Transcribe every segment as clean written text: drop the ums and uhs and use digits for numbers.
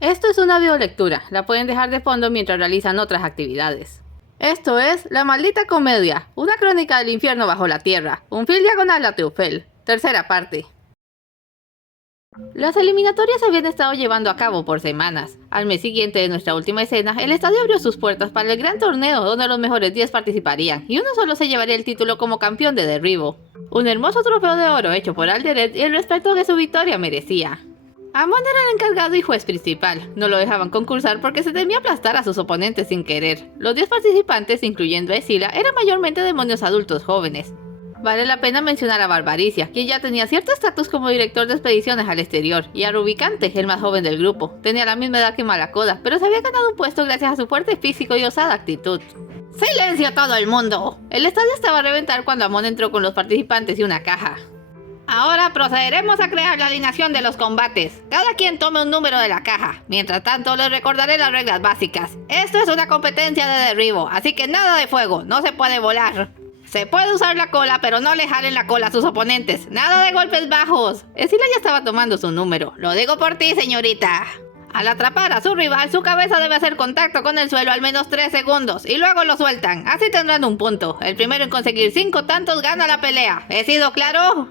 Esto es una videolectura, la pueden dejar de fondo mientras realizan otras actividades. Esto es La Maldita Comedia, una crónica del infierno bajo la tierra, un fil diagonal a Teufel, tercera parte. Las eliminatorias se habían estado llevando a cabo por semanas. Al mes siguiente de nuestra última escena, el estadio abrió sus puertas para el gran torneo donde los mejores 10 participarían, y uno solo se llevaría el título como campeón de derribo. Un hermoso trofeo de oro hecho por Alderet y el respeto que su victoria merecía. Amon era el encargado y juez principal. No lo dejaban concursar porque se temía aplastar a sus oponentes sin querer. Los 10 participantes, incluyendo a Escila, eran mayormente demonios adultos jóvenes. Vale la pena mencionar a Barbaricia, quien ya tenía cierto estatus como director de expediciones al exterior, y a Rubicante, el más joven del grupo. Tenía la misma edad que Malacoda, pero se había ganado un puesto gracias a su fuerte físico y osada actitud. ¡Silencio todo el mundo! El estadio estaba a reventar cuando Amon entró con los participantes y una caja. Ahora procederemos a crear la alineación de los combates. Cada quien tome un número de la caja. Mientras tanto, les recordaré las reglas básicas. Esto es una competencia de derribo, así que nada de fuego, no se puede volar. Se puede usar la cola, pero no le jalen la cola a sus oponentes. Nada de golpes bajos. Escila ya estaba tomando su número. Lo digo por ti, señorita. Al atrapar a su rival, su cabeza debe hacer contacto con el suelo al menos 3 segundos y luego lo sueltan. Así tendrán un punto. El primero en conseguir 5 tantos gana la pelea. ¿He sido claro?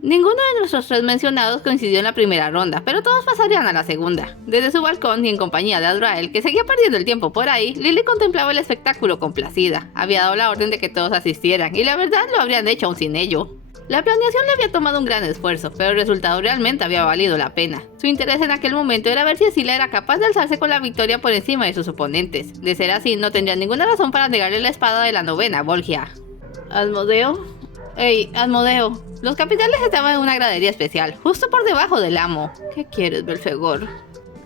Ninguno de nuestros 3 mencionados coincidió en la primera ronda, pero todos pasarían a la segunda. Desde su balcón y en compañía de Azrael, que seguía perdiendo el tiempo por ahí, Lily contemplaba el espectáculo complacida. Había dado la orden de que todos asistieran, y la verdad lo habrían hecho aún sin ello. La planeación le había tomado un gran esfuerzo, pero el resultado realmente había valido la pena. Su interés en aquel momento era ver si Escila era capaz de alzarse con la victoria por encima de sus oponentes. De ser así, no tendría ninguna razón para negarle la espada de la novena Volgia. ¿Asmodeo? ¡Ey, Asmodeo! Los capitanes estaban en una gradería especial, justo por debajo del amo. ¿Qué quieres, Belfegor?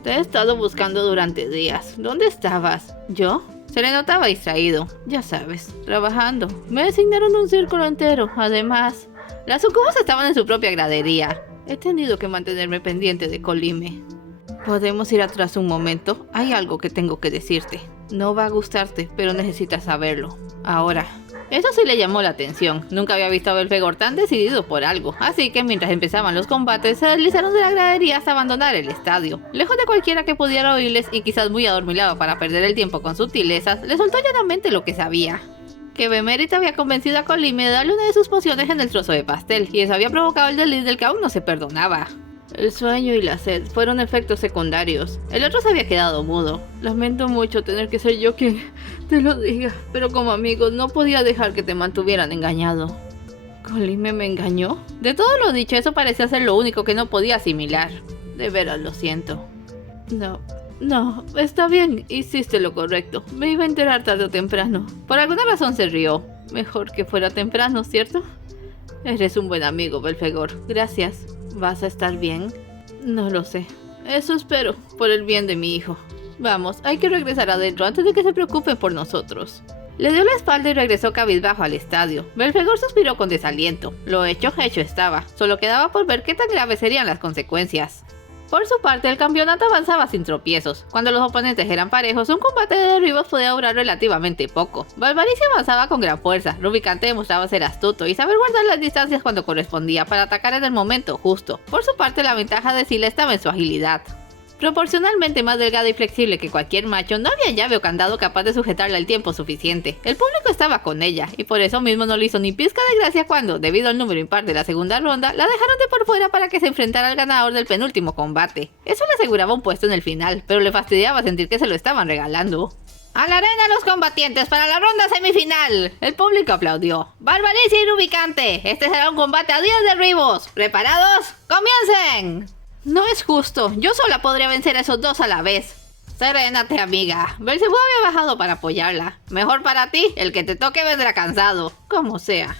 Te he estado buscando durante días. ¿Dónde estabas? ¿Yo? Se le notaba distraído. Ya sabes, trabajando. Me designaron un círculo entero. Además, las sucubas estaban en su propia gradería. He tenido que mantenerme pendiente de Colime. ¿Podemos ir atrás un momento? Hay algo que tengo que decirte. No va a gustarte, pero necesitas saberlo. Ahora. Eso sí le llamó la atención. Nunca había visto a Belfegor tan decidido por algo. Así que mientras empezaban los combates, se deslizaron de la gradería hasta abandonar el estadio. Lejos de cualquiera que pudiera oírles y quizás muy adormilado para perder el tiempo con sutilezas, le soltó llanamente lo que sabía. Que Bemerit había convencido a Colime de darle una de sus pociones en el trozo de pastel, y eso había provocado el desliz del que aún no se perdonaba. El sueño y la sed fueron efectos secundarios. El otro se había quedado mudo. Lamento mucho tener que ser yo quien te lo diga, pero como amigo no podía dejar que te mantuvieran engañado. ¿Colime me engañó? De todo lo dicho, eso parecía ser lo único que no podía asimilar. De veras lo siento. No, está bien, hiciste lo correcto. Me iba a enterar tarde o temprano. Por alguna razón se rió. Mejor que fuera temprano, ¿cierto? Eres un buen amigo, Belfegor. Gracias. ¿Vas a estar bien? No lo sé. Eso espero, por el bien de mi hijo. Vamos, hay que regresar adentro antes de que se preocupen por nosotros. Le dio la espalda y regresó cabizbajo al estadio. Belfegor suspiró con desaliento. Lo hecho estaba. Solo quedaba por ver qué tan graves serían las consecuencias. Por su parte, el campeonato avanzaba sin tropiezos. Cuando los oponentes eran parejos, un combate de derribos podía durar relativamente poco. Barbaricia avanzaba con gran fuerza, Rubicante demostraba ser astuto y saber guardar las distancias cuando correspondía para atacar en el momento justo. Por su parte, la ventaja de Escila estaba en su agilidad. Proporcionalmente más delgada y flexible que cualquier macho, no había llave o candado capaz de sujetarla el tiempo suficiente. El público estaba con ella, y por eso mismo no le hizo ni pizca de gracia cuando, debido al número impar de la segunda ronda, la dejaron de por fuera para que se enfrentara al ganador del penúltimo combate. Eso le aseguraba un puesto en el final, pero le fastidiaba sentir que se lo estaban regalando. ¡A la arena los combatientes para la ronda semifinal! El público aplaudió. ¡Barbaricia y Rubicante! Este será un combate a 10 derribos. ¿Preparados? ¡Comiencen! No es justo, yo sola podría vencer a esos dos a la vez. Serénate, amiga. Belzebú había bajado para apoyarla. Mejor para ti, el que te toque vendrá cansado. Como sea.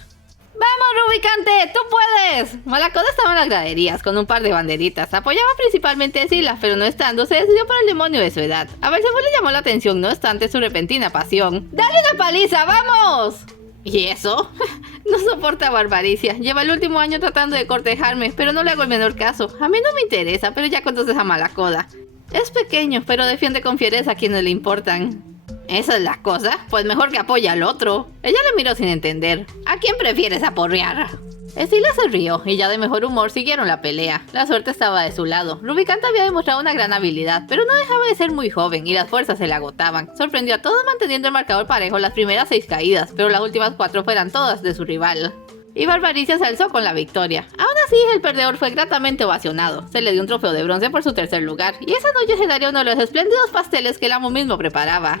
¡Vamos, Rubicante! ¡Tú puedes! Malacoda estaba en las graderías, con un par de banderitas. Apoyaba principalmente a Escila, pero no estando, se decidió por el demonio de su edad. A Belzebú le llamó la atención, no obstante, su repentina pasión. ¡Dale una paliza, vamos! ¿Y eso? No soporta Barbaricia. Lleva el último año tratando de cortejarme, pero no le hago el menor caso. A mí no me interesa, pero ya conoces a Malacoda. Es pequeño, pero defiende con fiereza a quienes le importan. ¿Esa es la cosa? Pues mejor que apoye al otro. Ella le miró sin entender. ¿A quién prefieres aporrear? Escila se rió y ya de mejor humor siguieron la pelea. La suerte estaba de su lado. Rubicante había demostrado una gran habilidad, pero no dejaba de ser muy joven y las fuerzas se le agotaban. Sorprendió a todos manteniendo el marcador parejo las primeras 6 caídas, pero las últimas 4 fueran todas de su rival. Y Barbaricia se alzó con la victoria. Aún así, el perdedor fue gratamente ovacionado. Se le dio un trofeo de bronce por su tercer lugar, y esa noche se daría uno de los espléndidos pasteles que el amo mismo preparaba.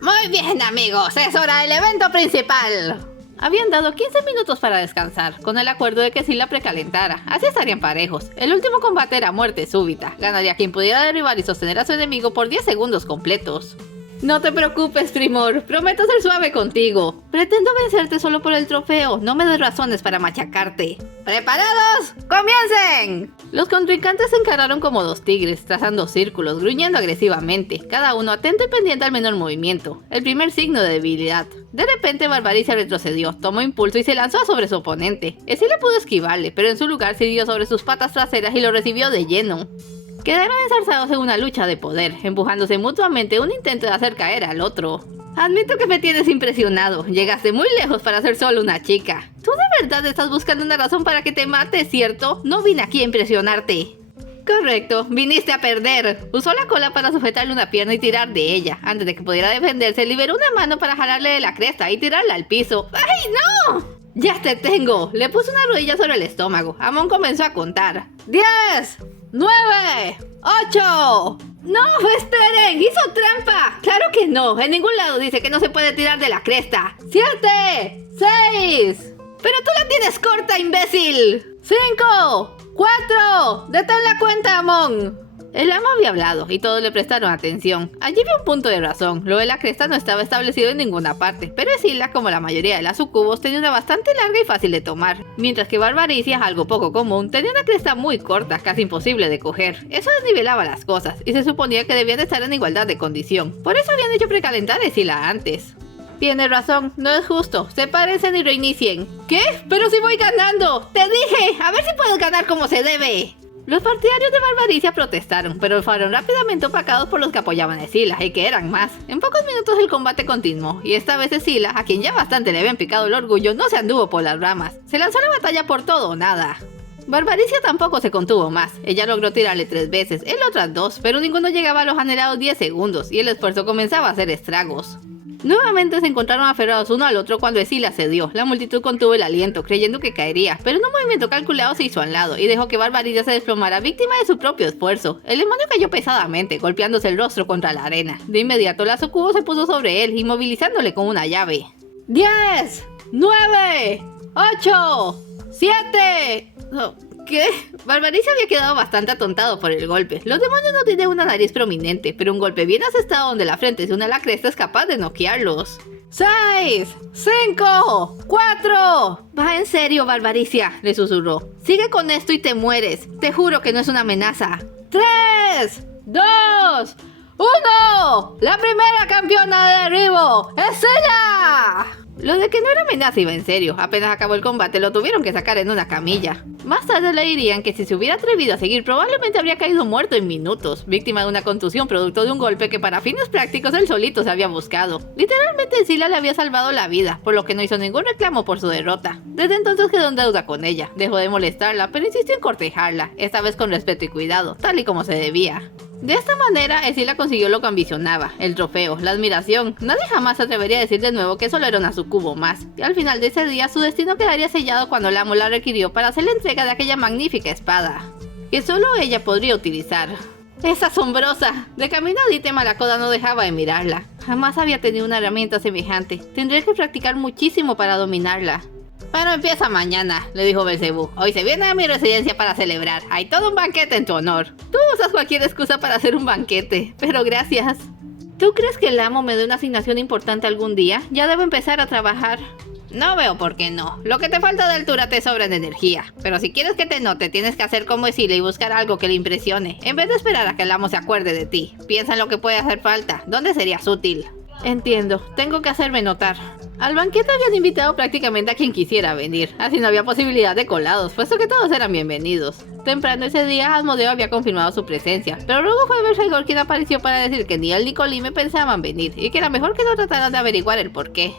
Muy bien, amigos, es hora del evento principal. Habían dado 15 minutos para descansar, con el acuerdo de que si la precalentara, así estarían parejos. El último combate era muerte súbita, ganaría quien pudiera derribar y sostener a su enemigo por 10 segundos completos. No te preocupes, Primor, prometo ser suave contigo. Pretendo vencerte solo por el trofeo, no me des razones para machacarte. ¿Preparados? ¡Comiencen! Los contrincantes se encararon como dos tigres, trazando círculos, gruñendo agresivamente, cada uno atento y pendiente al menor movimiento, el primer signo de debilidad. De repente Barbaricia retrocedió, tomó impulso y se lanzó sobre su oponente. Escila pudo esquivarle, pero en su lugar siguió sobre sus patas traseras y lo recibió de lleno. Quedaron enzarzados en una lucha de poder, empujándose mutuamente un intento de hacer caer al otro. Admito que me tienes impresionado, llegaste muy lejos para ser solo una chica. Tú de verdad estás buscando una razón para que te mate, ¿cierto? No vine aquí a impresionarte. Correcto, viniste a perder. Usó la cola para sujetarle una pierna y tirar de ella. Antes de que pudiera defenderse, liberó una mano para jalarle de la cresta y tirarla al piso. ¡Ay, no! ¡Ya te tengo! Le puso una rodilla sobre el estómago. Amon comenzó a contar. 10, 9, 8... ¡No, esperen! ¡Hizo trampa! ¡Claro que no! En ningún lado dice que no se puede tirar de la cresta. 7, 6... ¡Pero tú la tienes corta, imbécil! 5, 4... ¡Detén la cuenta, Amon! El amo había hablado y todos le prestaron atención. Allí había un punto de razón. Lo de la cresta no estaba establecido en ninguna parte, pero Escila, como la mayoría de las sucubos, tenía una bastante larga y fácil de tomar. Mientras que Barbaricia, algo poco común, tenía una cresta muy corta, casi imposible de coger. Eso desnivelaba las cosas, y se suponía que debían estar en igualdad de condición. Por eso habían hecho precalentar a Escila antes. Tienes razón, no es justo. Sepárense y reinicien. ¿Qué? ¡Pero si voy ganando! ¡Te dije! ¡A ver si puedes ganar como se debe! Los partidarios de Barbaricia protestaron, pero fueron rápidamente opacados por los que apoyaban a Escila, y que eran más. En pocos minutos el combate continuó, y esta vez Escila, a quien ya bastante le habían picado el orgullo, no se anduvo por las ramas. Se lanzó a la batalla por todo o nada. Barbaricia tampoco se contuvo más. Ella logró tirarle 3 veces, él otras 2, pero ninguno llegaba a los anhelados 10 segundos, y el esfuerzo comenzaba a hacer estragos. Nuevamente se encontraron aferrados uno al otro cuando Escila cedió. La multitud contuvo el aliento, creyendo que caería, pero en un movimiento calculado se hizo al lado y dejó que Barbaricia se desplomara víctima de su propio esfuerzo. El demonio cayó pesadamente, golpeándose el rostro contra la arena. De inmediato la sucubo se puso sobre él, inmovilizándole con una llave. 10, 9, 8, 7... ¿Qué? Barbaricia había quedado bastante atontado por el golpe. Los demonios no tienen una nariz prominente, pero un golpe bien asestado donde la frente se une a la cresta es capaz de noquearlos. 6, 5, 4... Va en serio, Barbaricia, le susurró. Sigue con esto y te mueres. Te juro que no es una amenaza. 3, 2, 1... ¡La primera campeona de derribo! ¡Es ella! Lo de que no era amenaza iba en serio. Apenas acabó el combate lo tuvieron que sacar en una camilla. Más tarde le dirían que si se hubiera atrevido a seguir probablemente habría caído muerto en minutos, víctima de una contusión producto de un golpe que para fines prácticos él solito se había buscado. Literalmente Escila le había salvado la vida, por lo que no hizo ningún reclamo por su derrota. Desde entonces quedó en deuda con ella, dejó de molestarla, pero insistió en cortejarla, esta vez con respeto y cuidado, tal y como se debía. De esta manera, Escila consiguió lo que ambicionaba, el trofeo, la admiración. Nadie jamás se atrevería a decir de nuevo que solo era una sucubo más. Y al final de ese día, su destino quedaría sellado cuando el amo la requirió para hacer la entrega de aquella magnífica espada, que solo ella podría utilizar. ¡Es asombrosa! De camino a Dite, Malacoda no dejaba de mirarla. Jamás había tenido una herramienta semejante. Tendría que practicar muchísimo para dominarla. Pero empieza mañana, le dijo Belcebú. Hoy se viene a mi residencia para celebrar. Hay todo un banquete en tu honor. Tú usas cualquier excusa para hacer un banquete, pero gracias. ¿Tú crees que el amo me dé una asignación importante algún día? Ya debo empezar a trabajar. No veo por qué no. Lo que te falta de altura te sobra en energía. Pero si quieres que te note, tienes que hacer como Escila y buscar algo que le impresione. En vez de esperar a que el amo se acuerde de ti. Piensa en lo que puede hacer falta. ¿Dónde serías útil? Entiendo. Tengo que hacerme notar. Al banquete habían invitado prácticamente a quien quisiera venir, así no había posibilidad de colados, puesto que todos eran bienvenidos. Temprano ese día, Asmodeo había confirmado su presencia, pero luego fue Belphegor quien apareció para decir que ni él ni Colime pensaban venir, y que era mejor que no trataran de averiguar el porqué.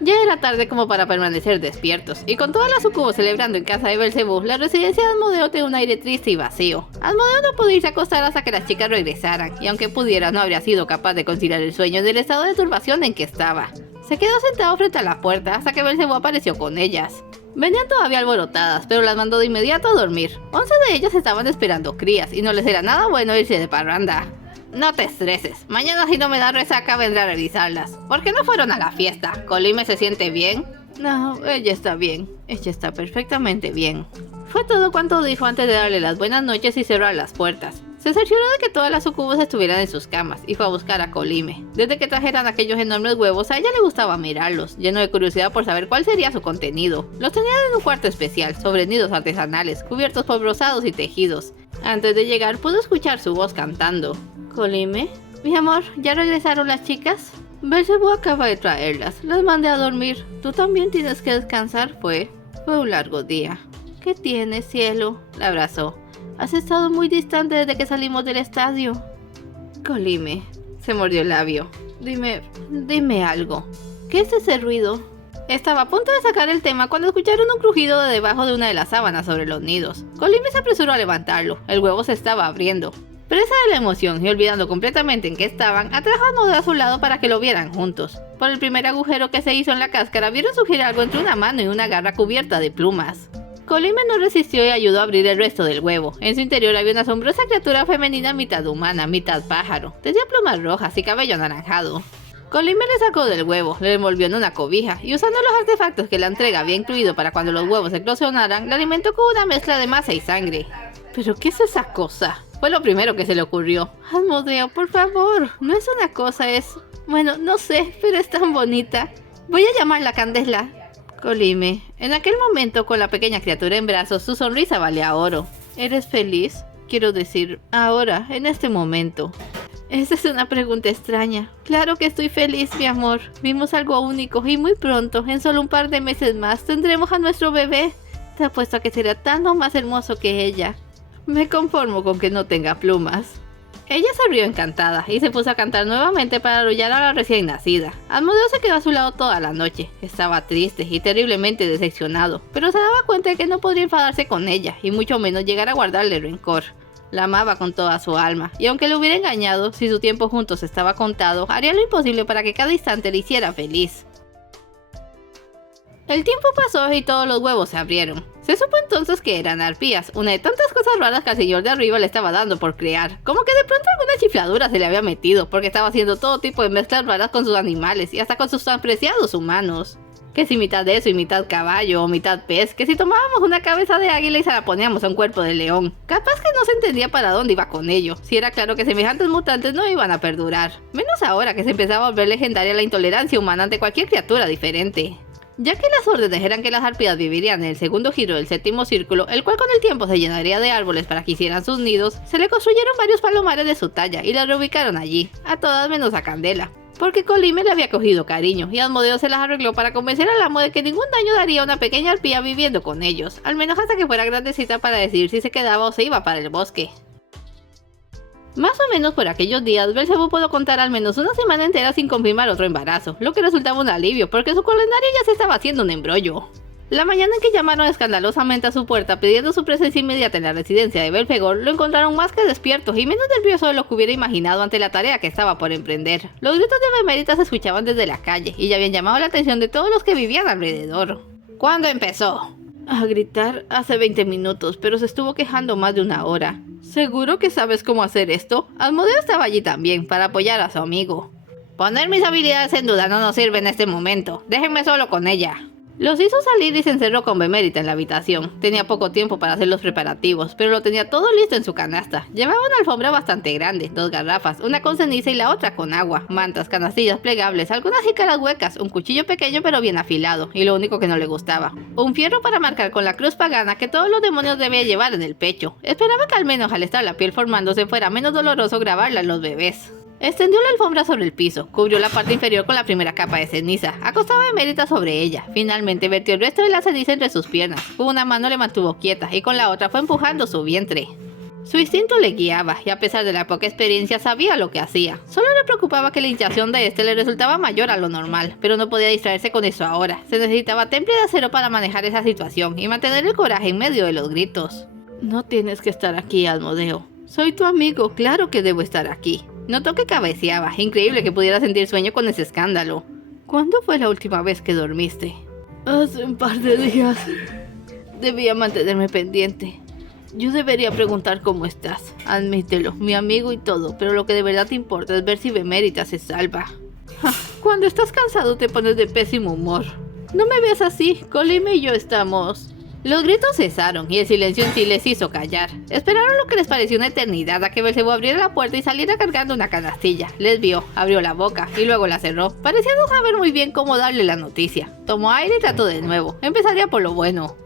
Ya era tarde como para permanecer despiertos, y con todas las sucubos celebrando en casa de Belcebú, la residencia de Asmodeo tenía un aire triste y vacío. Asmodeo no pudo irse a acostar hasta que las chicas regresaran, y aunque pudiera no habría sido capaz de conciliar el sueño en el estado de turbación en que estaba. Se quedó sentado frente a la puerta hasta que Belcebú apareció con ellas. Venían todavía alborotadas, pero las mandó de inmediato a dormir. 11 de ellas estaban esperando crías, y no les era nada bueno irse de parranda. No te estreses, mañana si no me da resaca vendré a revisarlas. ¿Por qué no fueron a la fiesta? ¿Colime se siente bien? No, ella está bien, ella está perfectamente bien. Fue todo cuanto dijo antes de darle las buenas noches y cerrar las puertas. Se cercioró de que todas las sucubos estuvieran en sus camas y fue a buscar a Colime. Desde que trajeran aquellos enormes huevos, a ella le gustaba mirarlos, lleno de curiosidad por saber cuál sería su contenido. Los tenían en un cuarto especial, sobre nidos artesanales, cubiertos por brozados y tejidos. Antes de llegar pudo escuchar su voz cantando. Colime, mi amor, ¿ya regresaron las chicas? Belcebú acaba de traerlas, las mandé a dormir. Tú también tienes que descansar, fue un largo día. ¿Qué tienes, cielo? La abrazó. Has estado muy distante desde que salimos del estadio. Colime, se mordió el labio. Dime algo. ¿Qué es ese ruido? Estaba a punto de sacar el tema cuando escucharon un crujido de debajo de una de las sábanas sobre los nidos. Colime se apresuró a levantarlo, el huevo se estaba abriendo. Presa de la emoción y olvidando completamente en qué estaban, atrajo a Asmodeo a su lado para que lo vieran juntos. Por el primer agujero que se hizo en la cáscara, vieron surgir algo entre una mano y una garra cubierta de plumas. Colime no resistió y ayudó a abrir el resto del huevo. En su interior había una asombrosa criatura femenina mitad humana, mitad pájaro. Tenía plumas rojas y cabello anaranjado. Colime le sacó del huevo, le envolvió en una cobija y usando los artefactos que la entrega había incluido para cuando los huevos eclosionaran, la alimentó con una mezcla de masa y sangre. ¿Pero qué es esa cosa? Fue lo primero que se le ocurrió. Asmodeo, por favor, no es una cosa, es... Bueno, no sé, pero es tan bonita. Voy a llamarla Candela. Colime, en aquel momento con la pequeña criatura en brazos, su sonrisa valía oro. ¿Eres feliz? Quiero decir, ahora, en este momento. Esa es una pregunta extraña. Claro que estoy feliz, mi amor. Vimos algo único y muy pronto, en solo un par de meses más, tendremos a nuestro bebé. Te apuesto a que será tan o más hermoso que ella. Me conformo con que no tenga plumas. Ella se rió encantada y se puso a cantar nuevamente para arrullar a la recién nacida. Asmodeo se quedó a su lado toda la noche. Estaba triste y terriblemente decepcionado, pero se daba cuenta de que no podría enfadarse con ella y mucho menos llegar a guardarle rencor. La amaba con toda su alma, y aunque le hubiera engañado, si su tiempo juntos estaba contado, haría lo imposible para que cada instante le hiciera feliz. El tiempo pasó y todos los huevos se abrieron. Se supo entonces que eran arpías, una de tantas cosas raras que al señor de arriba le estaba dando por crear. Como que de pronto alguna chifladura se le había metido, porque estaba haciendo todo tipo de mezclas raras con sus animales y hasta con sus tan preciados humanos. Que si mitad de eso y mitad caballo o mitad pez, que si tomábamos una cabeza de águila y se la poníamos a un cuerpo de león. Capaz que no se entendía para dónde iba con ello, si era claro que semejantes mutantes no iban a perdurar. Menos ahora que se empezaba a volver legendaria la intolerancia humana ante cualquier criatura diferente. Ya que las órdenes eran que las arpías vivirían en el segundo giro del séptimo círculo, el cual con el tiempo se llenaría de árboles para que hicieran sus nidos, se le construyeron varios palomares de su talla y las reubicaron allí, a todas menos a Candela. Porque Colime le había cogido cariño y Asmodeo se las arregló para convencer al amo de que ningún daño daría a una pequeña arpía viviendo con ellos, al menos hasta que fuera grandecita para decidir si se quedaba o se iba para el bosque. Más o menos por aquellos días, Belcebú pudo contar al menos una semana entera sin confirmar otro embarazo, lo que resultaba un alivio porque su calendario ya se estaba haciendo un embrollo. La mañana en que llamaron escandalosamente a su puerta pidiendo su presencia inmediata en la residencia de Belphegor, lo encontraron más que despierto y menos nervioso de lo que hubiera imaginado ante la tarea que estaba por emprender. Los gritos de Bemerita se escuchaban desde la calle y ya habían llamado la atención de todos los que vivían alrededor. ¿Cuándo empezó? A gritar hace 20 minutos, pero se estuvo quejando más de una hora. ¿Seguro que sabes cómo hacer esto? Asmodeo estaba allí también, para apoyar a su amigo. Poner mis habilidades en duda no nos sirve en este momento. Déjenme solo con ella. Los hizo salir y se encerró con Bemerita en la habitación. Tenía poco tiempo para hacer los preparativos, pero lo tenía todo listo en su canasta. Llevaba una alfombra bastante grande, 2 garrafas, una con ceniza y la otra con agua, mantas, canastillas plegables, algunas jícaras huecas, un cuchillo pequeño pero bien afilado, y lo único que no le gustaba, un fierro para marcar con la cruz pagana que todos los demonios debían llevar en el pecho. Esperaba que al menos al estar la piel formándose fuera menos doloroso grabarla en los bebés. Extendió la alfombra sobre el piso, cubrió la parte inferior con la primera capa de ceniza, acostaba a Bemerita sobre ella, finalmente vertió el resto de la ceniza entre sus piernas, con una mano le mantuvo quieta y con la otra fue empujando su vientre. Su instinto le guiaba y a pesar de la poca experiencia sabía lo que hacía. Solo le preocupaba que la hinchazón de este le resultaba mayor a lo normal, pero no podía distraerse con eso ahora. Se necesitaba temple de acero para manejar esa situación y mantener el coraje en medio de los gritos. No tienes que estar aquí, Asmodeo. Soy tu amigo, claro que debo estar aquí. Notó que cabeceaba, increíble que pudiera sentir sueño con ese escándalo. ¿Cuándo fue la última vez que dormiste? Hace un par de días. Debía mantenerme pendiente. Yo debería preguntar cómo estás. Admítelo, mi amigo y todo, pero lo que de verdad te importa es ver si Bemérita se salva. Cuando estás cansado te pones de pésimo humor. No me veas así, Colime y yo estamos... Los gritos cesaron y el silencio en sí les hizo callar. Esperaron lo que les pareció una eternidad a que Belcebú abriera la puerta y saliera cargando una canastilla. Les vio, abrió la boca y luego la cerró. Parecía no saber muy bien cómo darle la noticia. Tomó aire y trató de nuevo. Empezaría por lo bueno.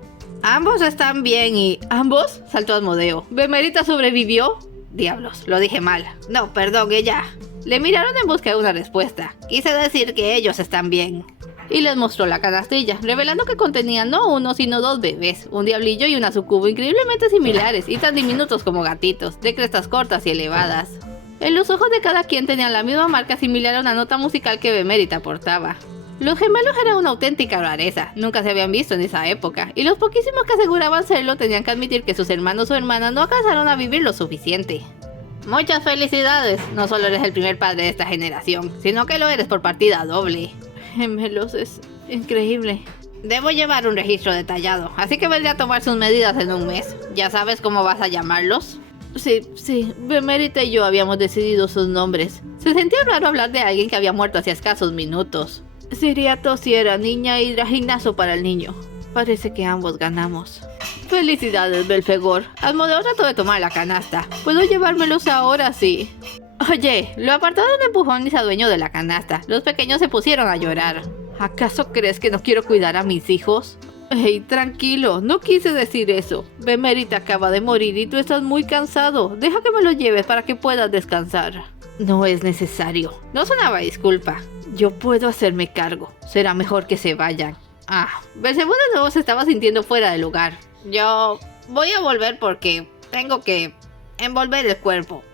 Ambos están bien y... ¿Ambos? Saltó Asmodeo. ¿Bemérita sobrevivió? Diablos, lo dije mal. No, perdón, ella. Le miraron en busca de una respuesta. Quise decir que ellos están bien. Y les mostró la canastilla, revelando que contenía no uno sino dos bebés, un diablillo y una sucubo increíblemente similares y tan diminutos como gatitos, de crestas cortas y elevadas. En los ojos de cada quien tenían la misma marca similar a una nota musical que Bemérita portaba. Los gemelos eran una auténtica rareza, nunca se habían visto en esa época, y los poquísimos que aseguraban serlo tenían que admitir que sus hermanos o hermanas no alcanzaron a vivir lo suficiente. Muchas felicidades, no solo eres el primer padre de esta generación, sino que lo eres por partida doble. Gemelos es increíble. Debo llevar un registro detallado, así que vendré a tomar sus medidas en un mes. ¿Ya sabes cómo vas a llamarlos? Sí, Bemérita y yo habíamos decidido sus nombres. Se sentía raro hablar de alguien que había muerto hace escasos minutos. Siriato si era niña y Draginazo para el niño. Parece que ambos ganamos. Felicidades, Belfegor. Asmodeo trató de tomar la canasta. ¿Puedo llevármelos ahora? Sí. Oye, lo apartó de un empujón y se adueñó de la canasta. Los pequeños se pusieron a llorar. ¿Acaso crees que no quiero cuidar a mis hijos? Hey, tranquilo, no quise decir eso. Bemérita acaba de morir y tú estás muy cansado. Deja que me lo lleves para que puedas descansar. No es necesario. No sonaba disculpa. Yo puedo hacerme cargo. Será mejor que se vayan. Belcebú de nuevo se estaba sintiendo fuera del lugar. Yo voy a volver porque tengo que envolver el cuerpo.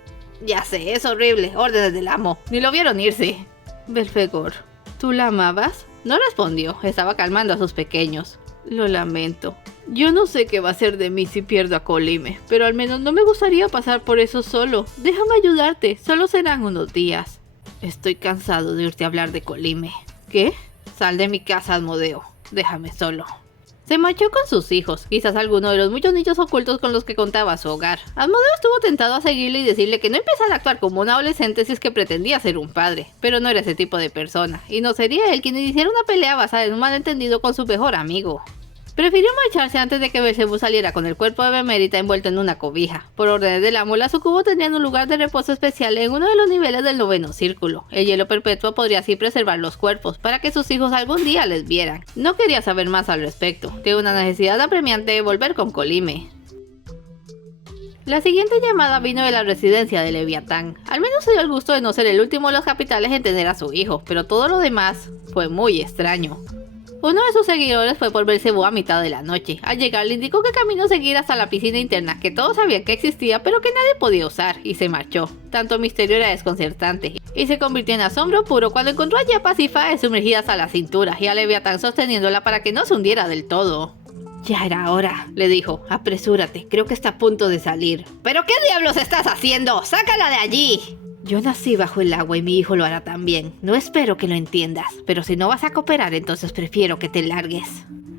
Ya sé, es horrible. Órdenes del amo. Ni lo vieron irse. Belfegor, ¿tú la amabas? No respondió. Estaba calmando a sus pequeños. Lo lamento. Yo no sé qué va a ser de mí si pierdo a Colime, pero al menos no me gustaría pasar por eso solo. Déjame ayudarte. Solo serán unos días. Estoy cansado de oírte hablar de Colime. ¿Qué? Sal de mi casa, Asmodeo. Déjame solo. Se marchó con sus hijos, quizás alguno de los muchos nichos ocultos con los que contaba su hogar. Asmodeo estuvo tentado a seguirle y decirle que no empezara a actuar como un adolescente si es que pretendía ser un padre, pero no era ese tipo de persona, y no sería él quien iniciara una pelea basada en un malentendido con su mejor amigo. Prefirió marcharse antes de que Belcebú saliera con el cuerpo de Bemérita envuelto en una cobija. Por órdenes del amo, las sucubos tenían un lugar de reposo especial en uno de los niveles del 9º círculo. El hielo perpetuo podría así preservar los cuerpos, para que sus hijos algún día les vieran. No quería saber más al respecto, que una necesidad apremiante de volver con Colime. La siguiente llamada vino de la residencia de Leviatán. Al menos se dio el gusto de no ser el último de los capitales en tener a su hijo, pero todo lo demás fue muy extraño. Uno de sus seguidores fue por Belcebú a mitad de la noche. Al llegar le indicó que camino seguir hasta la piscina interna, que todos sabían que existía pero que nadie podía usar, y se marchó. Tanto misterio era desconcertante, y se convirtió en asombro puro cuando encontró allí a Pasífae sumergidas a la cintura y a Leviatán sosteniéndola para que no se hundiera del todo. Ya era hora, le dijo. Apresúrate, creo que está a punto de salir. ¿Pero qué diablos estás haciendo? ¡Sácala de allí! Yo nací bajo el agua y mi hijo lo hará también. No espero que lo entiendas, pero si no vas a cooperar, entonces prefiero que te largues.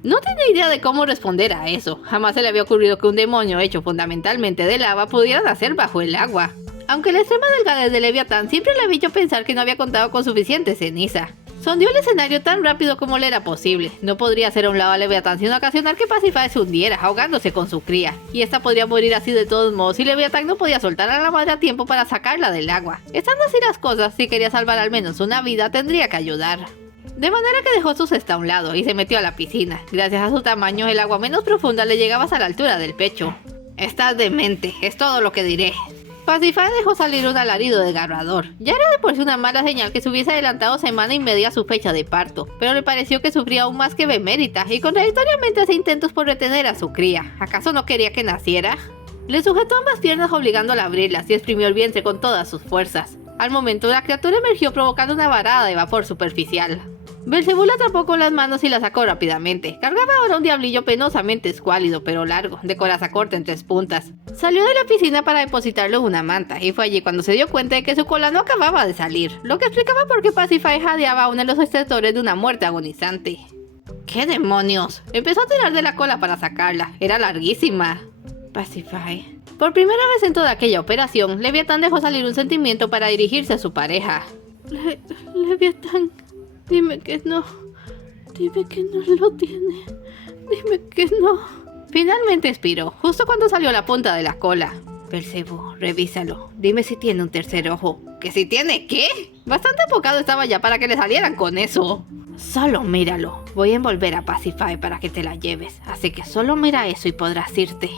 No tenía idea de cómo responder a eso. Jamás se le había ocurrido que un demonio hecho fundamentalmente de lava pudiera nacer bajo el agua. Aunque la extrema delgadez de Leviatán siempre le había hecho pensar que no había contado con suficiente ceniza. Sondeó el escenario tan rápido como le era posible. No podría hacer a un lado a Leviatán sin ocasionar que Pasífae se hundiera, ahogándose con su cría. Y esta podría morir así de todos modos y Leviatán no podía soltar a la madre a tiempo para sacarla del agua. Estando así las cosas, si quería salvar al menos una vida, tendría que ayudar. De manera que dejó su cesta a un lado y se metió a la piscina. Gracias a su tamaño, el agua menos profunda le llegaba hasta la altura del pecho. Estás demente, es todo lo que diré. Pasífae dejó salir un alarido desgarrador. Ya era de por sí una mala señal que se hubiese adelantado semana y media a su fecha de parto, pero le pareció que sufría aún más que Bemérita y contradictoriamente hacía intentos por retener a su cría. ¿Acaso no quería que naciera? Le sujetó ambas piernas obligándola a abrirlas y exprimió el vientre con todas sus fuerzas. Al momento, la criatura emergió provocando una varada de vapor superficial. Belcebú la atrapó con las manos y la sacó rápidamente. Cargaba ahora un diablillo penosamente escuálido pero largo, de coraza corta en 3 puntas. Salió de la piscina para depositarlo en una manta, y fue allí cuando se dio cuenta de que su cola no acababa de salir, lo que explicaba por qué Pacify jadeaba aún en los estertores de una muerte agonizante. ¡Qué demonios! Empezó a tirar de la cola para sacarla. Era larguísima. Pacify. Por primera vez en toda aquella operación, Leviatán dejó salir un sentimiento para dirigirse a su pareja. Leviatán, dime que no. Dime que no lo tiene. Dime que no. Finalmente expiró, justo cuando salió la punta de la cola. Belcebú, revísalo. Dime si tiene un tercer ojo. ¿Que si tiene qué? Bastante apocado estaba ya para que le salieran con eso. Solo míralo. Voy a envolver a Pacify para que te la lleves. Así que solo mira eso y podrás irte.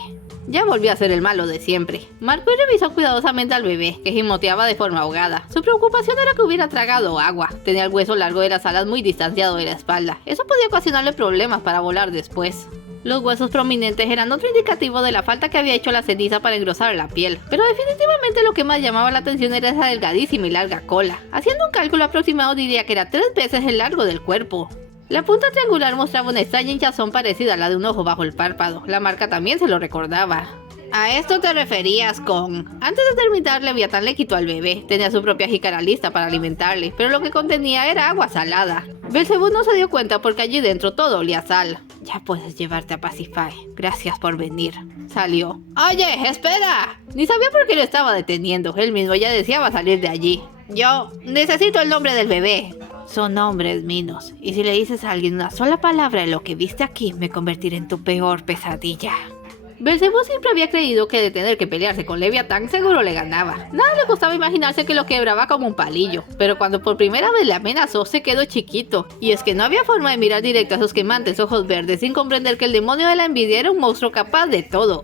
Ya volvió a ser el malo de siempre. Marcó y revisó cuidadosamente al bebé, que gimoteaba de forma ahogada. Su preocupación era que hubiera tragado agua. Tenía el hueso largo de las alas muy distanciado de la espalda. Eso podía ocasionarle problemas para volar después. Los huesos prominentes eran otro indicativo de la falta que había hecho la ceniza para engrosar la piel, pero definitivamente lo que más llamaba la atención era esa delgadísima y larga cola. Haciendo un cálculo aproximado diría que era 3 veces el largo del cuerpo. La punta triangular mostraba una extraña hinchazón parecida a la de un ojo bajo el párpado. La marca también se lo recordaba. ¿A esto te referías con...? Antes de terminar, Leviatán le quitó al bebé. Tenía su propia jícara lista para alimentarle, pero lo que contenía era agua salada. Belcebú no se dio cuenta porque allí dentro todo olía a sal. Ya puedes llevarte a Pacify. Gracias por venir. Salió. ¡Oye, espera! Ni sabía por qué lo estaba deteniendo. Él mismo ya deseaba salir de allí. Yo necesito el nombre del bebé. Son hombres minos, y si le dices a alguien una sola palabra de lo que viste aquí, me convertiré en tu peor pesadilla. Belcebú siempre había creído que de tener que pelearse con Leviatán seguro le ganaba. Nada le costaba imaginarse que lo quebraba como un palillo, pero cuando por primera vez le amenazó se quedó chiquito. Y es que no había forma de mirar directo a sus quemantes ojos verdes sin comprender que el demonio de la envidia era un monstruo capaz de todo.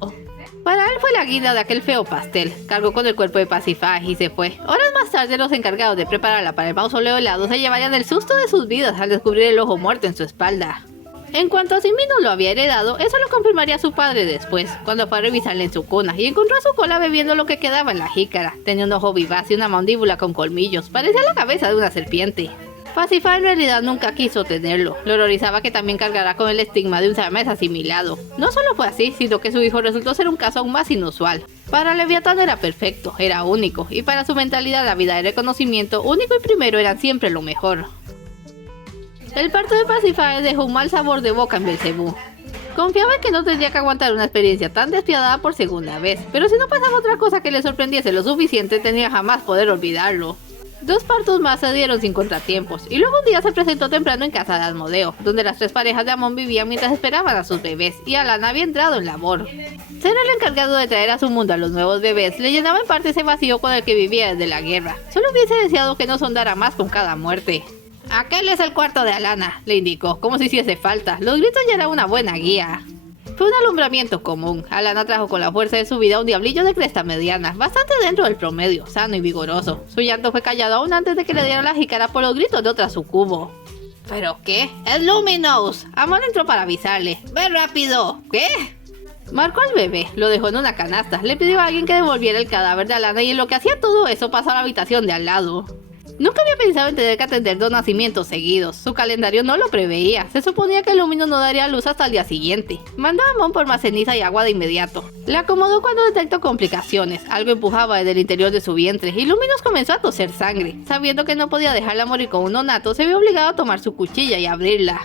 Para él fue la guinda de aquel feo pastel. Cargó con el cuerpo de Pacify y se fue. Horas más tarde, los encargados de prepararla para el mausoleo helado se llevarían el susto de sus vidas al descubrir el ojo muerto en su espalda. En cuanto a si Minos lo había heredado, eso lo confirmaría su padre después, cuando fue a revisarle en su cuna y encontró a su cola bebiendo lo que quedaba en la jícara. Tenía un ojo vivaz y una mandíbula con colmillos. Parecía la cabeza de una serpiente. Pacify en realidad nunca quiso tenerlo. Le horrorizaba que también cargara con el estigma de un siamés asimilado. No solo fue así, sino que su hijo resultó ser un caso aún más inusual. Para Leviatán era perfecto, era único, y para su mentalidad la vida y el reconocimiento único y primero eran siempre lo mejor. El parto de Pacify dejó un mal sabor de boca en Belcebú. Confiaba en que no tendría que aguantar una experiencia tan despiadada por segunda vez, pero si no pasaba otra cosa que le sorprendiese lo suficiente, tenía jamás poder olvidarlo. 2 partos más se dieron sin contratiempos, y luego un día se presentó temprano en casa de Asmodeo, donde las 3 parejas de Amon vivían mientras esperaban a sus bebés, y Alan había entrado en labor. Ser el encargado de traer a su mundo a los nuevos bebés le llenaba en parte ese vacío con el que vivía desde la guerra. Solo hubiese deseado que no sondara más con cada muerte. «Aquel es el cuarto de Alana», le indicó, como si hiciese falta. Los gritos ya eran una buena guía. Fue un alumbramiento común. Alana trajo con la fuerza de su vida un diablillo de cresta mediana, bastante dentro del promedio, sano y vigoroso. Su llanto fue callado aún antes de que le dieran la jícara por los gritos de otra sucubo. ¿Pero qué? ¡Es Luminous! Amon entró para avisarle. ¡Ve rápido! ¿Qué? Marcó al bebé, lo dejó en una canasta, le pidió a alguien que devolviera el cadáver de Alana y en lo que hacía todo eso pasó a la habitación de al lado. Nunca había pensado en tener que atender 2 nacimientos seguidos. Su calendario no lo preveía. Se suponía que el Luminous no daría luz hasta el día siguiente. Mandó a Amon por más ceniza y agua de inmediato. Le acomodó cuando detectó complicaciones. Algo empujaba desde el interior de su vientre y Luminous comenzó a toser sangre. Sabiendo que no podía dejarla morir con un nonato, se vio obligado a tomar su cuchilla y abrirla.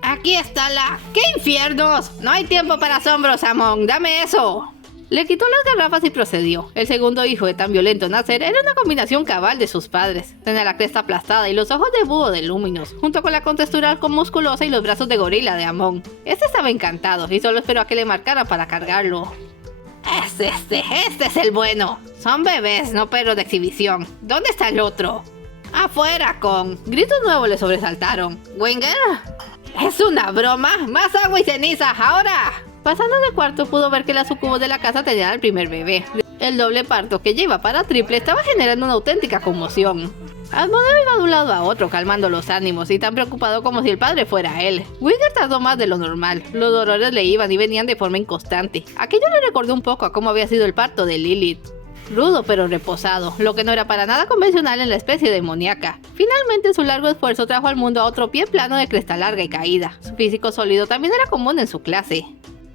¡Aquí está la... ¡Qué infiernos! No hay tiempo para asombros, Amon. ¡Dame eso! Le quitó las garrafas y procedió. El segundo hijo de tan violento nacer era una combinación cabal de sus padres. Tenía la cresta aplastada y los ojos de búho de Luminous, junto con la contextura algo musculosa y los brazos de gorila de Amon. Este estaba encantado y solo esperó a que le marcara para cargarlo. Este es el bueno. Son bebés, no perros de exhibición. ¿Dónde está el otro? ¡Afuera, con! Gritos nuevos le sobresaltaron. ¿Winger? ¿Es una broma? ¡Más agua y ceniza, ahora! Pasando de cuarto pudo ver que las sucubos de la casa tenían al primer bebé. El doble parto que lleva para triple estaba generando una auténtica conmoción. Asmodeo iba de un lado a otro calmando los ánimos y tan preocupado como si el padre fuera él. Wigger tardó más de lo normal, los dolores le iban y venían de forma inconstante. Aquello le recordó un poco a cómo había sido el parto de Lilith. Rudo pero reposado, lo que no era para nada convencional en la especie demoníaca. Finalmente su largo esfuerzo trajo al mundo a otro pie plano de cresta larga y caída. Su físico sólido también era común en su clase.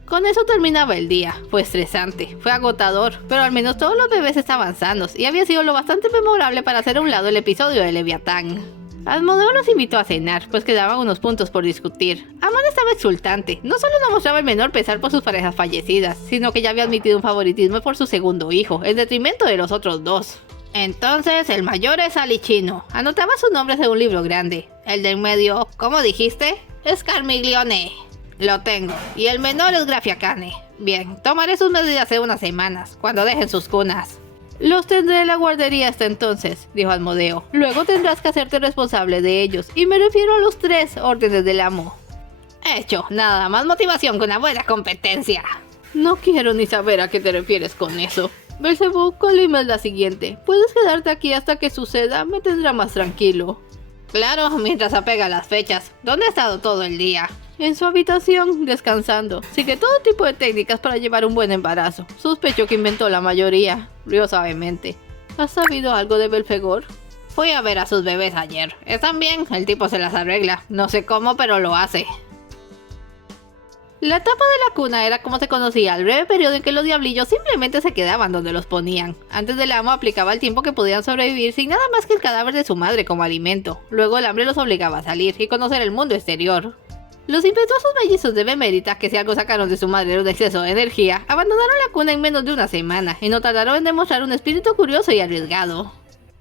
Con eso terminaba el día. Fue estresante, fue agotador, pero al menos todos los bebés estaban sanos y había sido lo bastante memorable para hacer a un lado el episodio de Leviatán. Asmodeo los invitó a cenar, pues quedaban unos puntos por discutir. Amon estaba exultante, no solo no mostraba el menor pesar por sus parejas fallecidas, sino que ya había admitido un favoritismo por su segundo hijo, en detrimento de los otros dos. Entonces, el mayor es Alichino. Anotaba su nombre en un libro grande. El del medio, ¿cómo dijiste? Es Carmiglione. Lo tengo. Y el menor es Grafiacane. Bien, tomaré sus medidas en unas semanas, cuando dejen sus cunas. Los tendré en la guardería hasta entonces, dijo Asmodeo. Luego tendrás que hacerte responsable de ellos, y me refiero a los 3 órdenes del amo. Hecho, nada más motivación que una buena competencia. No quiero ni saber a qué te refieres con eso. Belzebú, Colima es la siguiente. Puedes quedarte aquí hasta que suceda, me tendrá más tranquilo. Claro, mientras apega las fechas. ¿Dónde ha estado todo el día? En su habitación, descansando. Sigue todo tipo de técnicas para llevar un buen embarazo. Sospecho que inventó la mayoría. Rió suavemente. ¿Has sabido algo de Belfegor? Fui a ver a sus bebés ayer. Están bien, el tipo se las arregla. No sé cómo, pero lo hace. La tapa de la cuna era como se conocía el breve periodo en que los diablillos simplemente se quedaban donde los ponían. Antes del amo aplicaba el tiempo que podían sobrevivir sin nada más que el cadáver de su madre como alimento. Luego el hambre los obligaba a salir y conocer el mundo exterior. Los impetuosos mellizos de Bemérita, que si algo sacaron de su madre era un exceso de energía, abandonaron la cuna en menos de una semana y no tardaron en demostrar un espíritu curioso y arriesgado.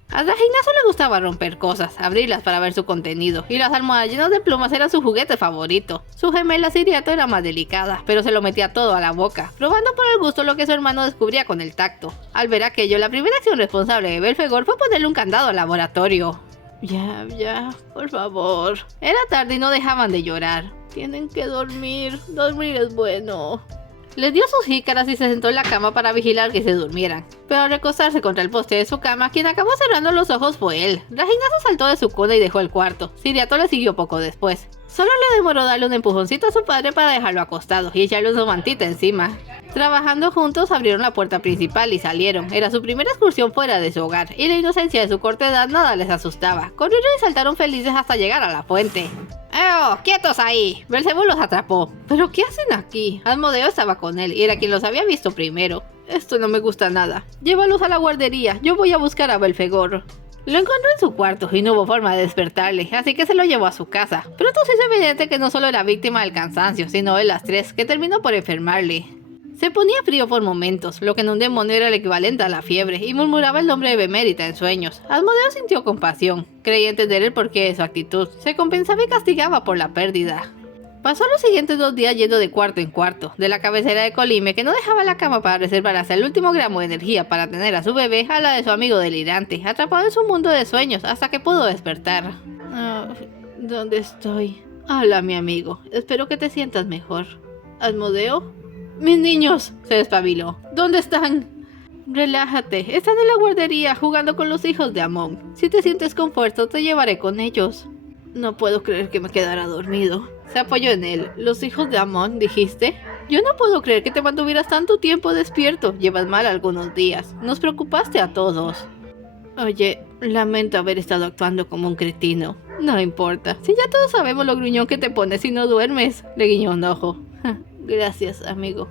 A Draginazo le gustaba romper cosas, abrirlas para ver su contenido, y las almohadas llenas de plumas eran su juguete favorito. Su gemela Siriato era más delicada, pero se lo metía todo a la boca, probando por el gusto lo que su hermano descubría con el tacto. Al ver aquello, la primera acción responsable de Belfegor fue ponerle un candado al laboratorio. Ya, por favor. Era tarde y no dejaban de llorar. Tienen que dormir es bueno. Les dio sus jícaras y se sentó en la cama para vigilar que se durmieran. Pero al recostarse contra el poste de su cama, quien acabó cerrando los ojos fue él. Draginazo saltó de su cuna y dejó el cuarto. Siriato le siguió poco después. Solo le demoró darle un empujoncito a su padre para dejarlo acostado y echarle su mantita encima. Trabajando juntos abrieron la puerta principal y salieron. Era su primera excursión fuera de su hogar, y la inocencia de su corta edad nada les asustaba. Corrieron y saltaron felices hasta llegar a la fuente. ¡Oh, quietos ahí! Belzebú los atrapó. ¿Pero qué hacen aquí? Asmodeo estaba con él y era quien los había visto primero. Esto no me gusta nada. Llévalos a la guardería, yo voy a buscar a Belfegor. Lo encontró en su cuarto y no hubo forma de despertarle, así que se lo llevó a su casa. Pronto se hizo evidente que no solo era víctima del cansancio, sino de las 3, que terminó por enfermarle. Se ponía frío por momentos, lo que en un demonio era el equivalente a la fiebre, y murmuraba el nombre de Bemérita en sueños. Asmodeo sintió compasión, creía entender el porqué de su actitud, se compensaba y castigaba por la pérdida. Pasó los siguientes 2 días yendo de cuarto en cuarto, de la cabecera de Colime, que no dejaba la cama para reservar hasta el último gramo de energía para tener a su bebé, a la de su amigo delirante, atrapado en su mundo de sueños hasta que pudo despertar. ¿Dónde estoy? Hola, mi amigo, espero que te sientas mejor. ¿Asmodeo? ¡Mis niños! Se despabiló. ¿Dónde están? Relájate, están en la guardería jugando con los hijos de Amon. Si te sientes con fuerza, te llevaré con ellos. No puedo creer que me quedara dormido. Se apoyó en él. ¿Los hijos de Amon, dijiste? Yo no puedo creer que te mantuvieras tanto tiempo despierto. Llevas mal algunos días. Nos preocupaste a todos. Oye, lamento haber estado actuando como un cretino. No importa. Si ya todos sabemos lo gruñón que te pones si no duermes. Le guiñó un ojo. Gracias, amigo.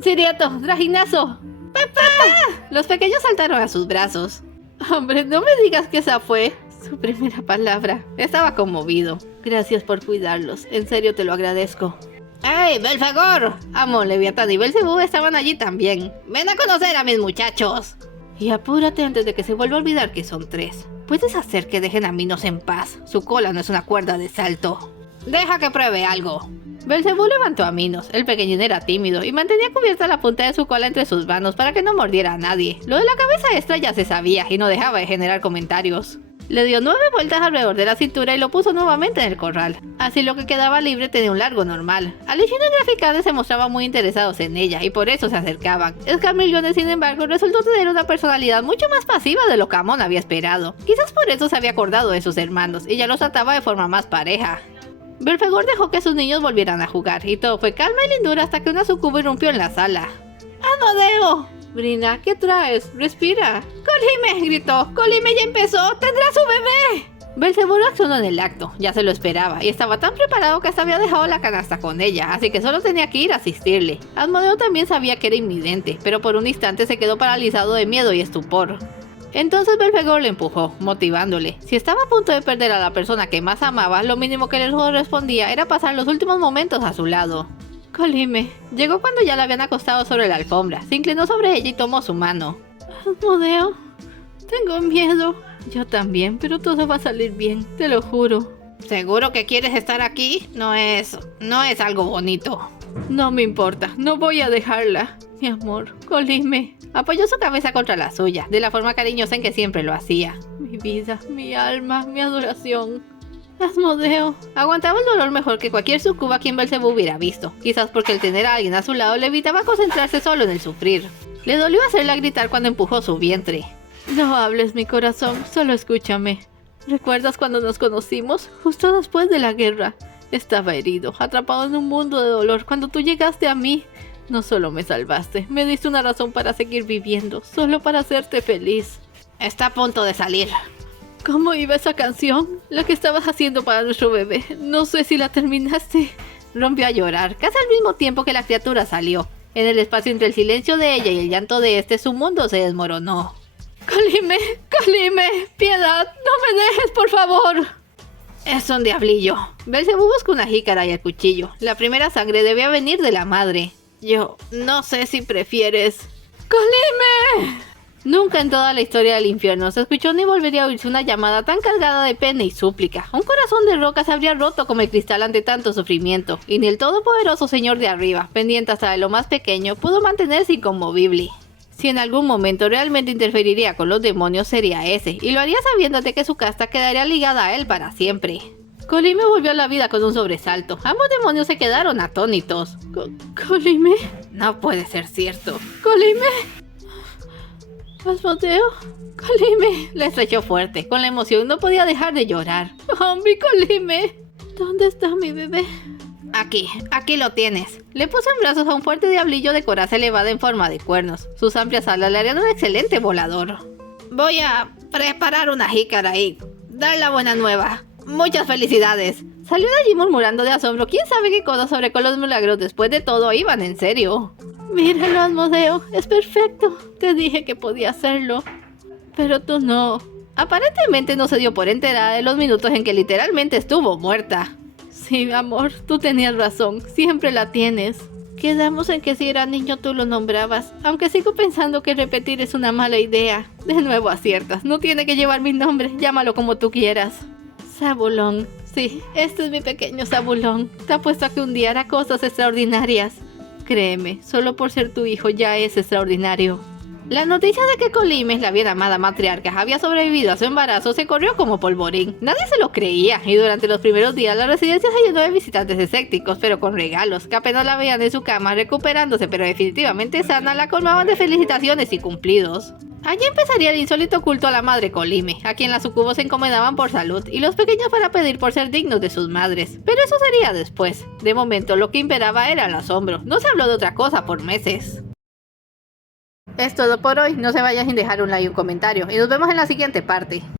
Siriato, Draginazo. ¡Papá! Los pequeños saltaron a sus brazos. Hombre, no me digas que esa fue su primera palabra. Estaba conmovido. Gracias por cuidarlos. En serio te lo agradezco. ¡Hey, Belfegor! Amon, Leviatán y Belzebú estaban allí también. ¡Ven a conocer a mis muchachos! Y apúrate antes de que se vuelva a olvidar que son 3. ¿Puedes hacer que dejen a Minos en paz? Su cola no es una cuerda de salto. Deja que pruebe algo. Belzebú levantó a Minos. El pequeñín era tímido y mantenía cubierta la punta de su cola entre sus manos para que no mordiera a nadie. Lo de la cabeza extra ya se sabía y no dejaba de generar comentarios. Le dio 9 vueltas alrededor de la cintura y lo puso nuevamente en el corral. Así lo que quedaba libre tenía un largo normal. Alicia y Graficade se mostraban muy interesados en ella y por eso se acercaban. Escarmillones, sin embargo, resultó tener una personalidad mucho más pasiva de lo que Amon había esperado. Quizás por eso se había acordado de sus hermanos y ya los trataba de forma más pareja. Belfegor dejó que sus niños volvieran a jugar y todo fue calma y lindura hasta que una sucubo irrumpió en la sala. ¡Asmodeo! Brina, ¿qué traes? Respira. ¡Colime! Gritó. ¡Colime ya empezó! ¡Tendrá su bebé! Belcebú reaccionó en el acto, ya se lo esperaba, y estaba tan preparado que hasta había dejado la canasta con ella, así que solo tenía que ir a asistirle. Asmodeo también sabía que era inminente, pero por un instante se quedó paralizado de miedo y estupor. Entonces Belfegor le empujó, motivándole. Si estaba a punto de perder a la persona que más amaba, lo mínimo que le correspondía era pasar los últimos momentos a su lado. Colime llegó cuando ya la habían acostado sobre la alfombra, se inclinó sobre ella y tomó su mano. Asmodeo, tengo miedo. Yo también, pero todo va a salir bien, te lo juro. ¿Seguro que quieres estar aquí? No es algo bonito. No me importa, no voy a dejarla. Mi amor, Colime. Apoyó su cabeza contra la suya, de la forma cariñosa en que siempre lo hacía. Mi vida, mi alma, mi adoración. Asmodeo. Aguantaba el dolor mejor que cualquier sucuba a quien Belcebú hubiera visto, quizás porque el tener a alguien a su lado le evitaba concentrarse solo en el sufrir. Le dolió hacerla gritar cuando empujó su vientre. No hables, mi corazón, solo escúchame. ¿Recuerdas cuando nos conocimos? Justo después de la guerra. Estaba herido, atrapado en un mundo de dolor cuando tú llegaste a mí. No solo me salvaste, me diste una razón para seguir viviendo, solo para hacerte feliz. Está a punto de salir. ¿Cómo iba esa canción? La que estabas haciendo para nuestro bebé. No sé si la terminaste. Rompió a llorar, casi al mismo tiempo que la criatura salió. En el espacio entre el silencio de ella y el llanto de este, su mundo se desmoronó. Colime, Colime, piedad, no me dejes, por favor. Es un diablillo. Belcebú buscó una jícara y el cuchillo. La primera sangre debía venir de la madre. Yo no sé si prefieres... ¡Colime! Nunca en toda la historia del infierno se escuchó ni volvería a oírse una llamada tan cargada de pena y súplica. Un corazón de roca se habría roto como el cristal ante tanto sufrimiento, y ni el todopoderoso señor de arriba, pendiente hasta de lo más pequeño, pudo mantenerse inconmovible. Si en algún momento realmente interferiría con los demonios sería ese, y lo haría sabiendo de que su casta quedaría ligada a él para siempre. Colime volvió a la vida con un sobresalto. Ambos demonios se quedaron atónitos. ¿Colime? No puede ser cierto. ¿Colime? ¿Asmodeo? Colime. La estrechó fuerte. Con la emoción no podía dejar de llorar. ¡Oh, mi Colime! ¿Dónde está mi bebé? Aquí lo tienes. Le puso en brazos a un fuerte diablillo de coraza elevada en forma de cuernos. Sus amplias alas le harían un excelente volador. Voy a preparar una jícara y dar la buena nueva. ¡Muchas felicidades! Salió de allí murmurando de asombro. ¿Quién sabe qué cosas sobre con los milagros después de todo iban en serio? Míralo, Asmodeo. Es perfecto. Te dije que podía hacerlo. Pero tú no. Aparentemente no se dio por enterada de los minutos en que literalmente estuvo muerta. Sí, amor, tú tenías razón. Siempre la tienes. Quedamos en que si era niño tú lo nombrabas. Aunque sigo pensando que repetir es una mala idea. De nuevo aciertas. No tiene que llevar mi nombre. Llámalo como tú quieras. Zabulón. Sí, este es mi pequeño Zabulón. Te apuesto a que un día hará cosas extraordinarias. Créeme, solo por ser tu hijo ya es extraordinario. La noticia de que Colime, la bien amada matriarca, había sobrevivido a su embarazo se corrió como polvorín. Nadie se lo creía, y durante los primeros días la residencia se llenó de visitantes escépticos, pero con regalos, que apenas la veían en su cama recuperándose pero definitivamente sana, la colmaban de felicitaciones y cumplidos. Allí empezaría el insólito culto a la madre Colime, a quien las sucubos se encomendaban por salud, y los pequeños para pedir por ser dignos de sus madres. Pero eso sería después. De momento lo que imperaba era el asombro. No se habló de otra cosa por meses. Es todo por hoy, no se vayan sin dejar un like y un comentario, y nos vemos en la siguiente parte.